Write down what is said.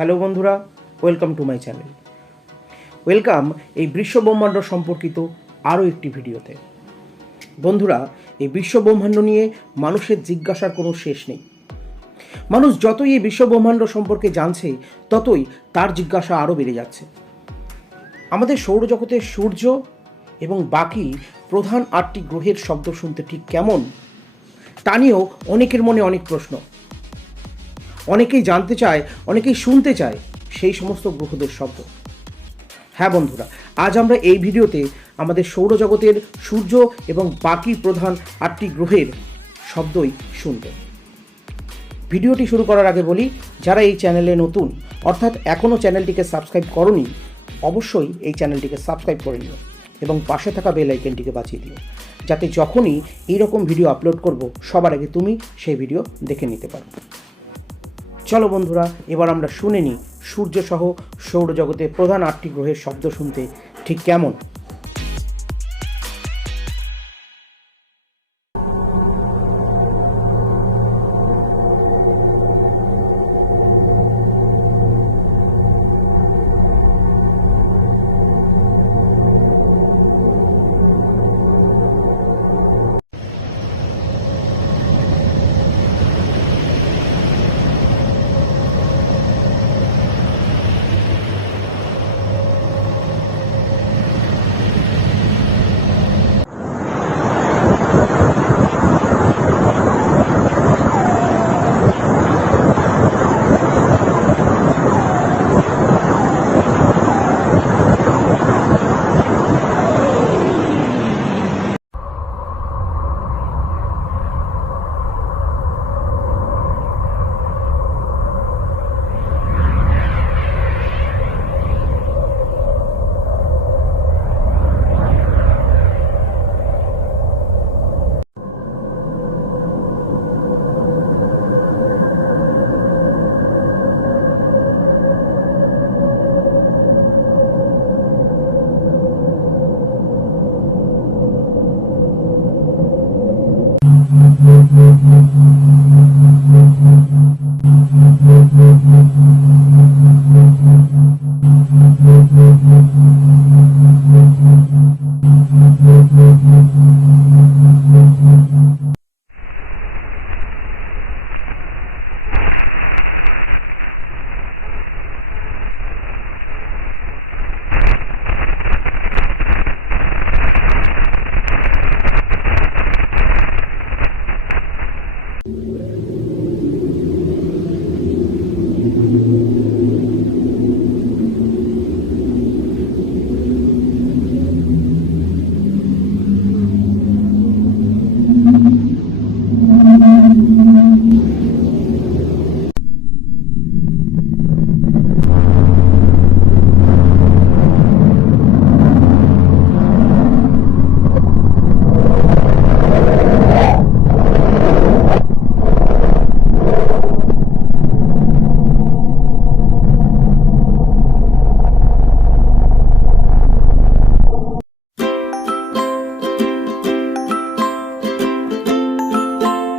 Hello বন্ধুরা, welcome to my channel. Welcome এই বিশ্বব্রহ্মাণ্ড সম্পর্কিত আরও একটি ভিডিওতে। বন্ধুরা, এই বিশ্বব্রহ্মাণ্ড নিয়ে মানুষের জিজ্ঞাসার কোনো শেষ নেই। মানুষ যতই এই বিশ্বব্রহ্মাণ্ড সম্পর্কে জানছে, ততই তার জিজ্ঞাসা আরও বেড়ে যাচ্ছে। আমাদের সৌরজগতের সূর্য এবং বাকি প্রধান 8টি গ্রহের শব্দ শুনতে ঠিক কেমন, তা নিয়েও অনেকের মনে অনেক প্রশ্ন। অনেকেই জানতে চায়, অনেকেই শুনতে চায় সেই সমস্ত গ্রহদের শব্দ। হ্যাঁ বন্ধুরা, আজ আমরা এই ভিডিওতে আমাদের সৌরজগতের সূর্য এবং বাকি প্রধান 8টি গ্রহের শব্দই শুনব। ভিডিওটি শুরু করার আগে বলি, যারা এই চ্যানেলে নতুন, অর্থাৎ এখনও চ্যানেলটিকে সাবস্ক্রাইব করোনি, অবশ্যই এই চ্যানেলটিকে সাবস্ক্রাইব করে নিও এবং পাশে থাকা বেল আইকনটিকে বাজিয়ে দিও, যাতে যখনই এইরকম ভিডিও আপলোড করব সবার আগে তুমি সেই ভিডিও দেখে নিতে পারো। চলো বন্ধুরা, এবার আমরা শুনে নিই সূর্য সহ সৌরজগতের প্রধান 8টি গ্রহের শব্দ শুনতে ঠিক কেমন।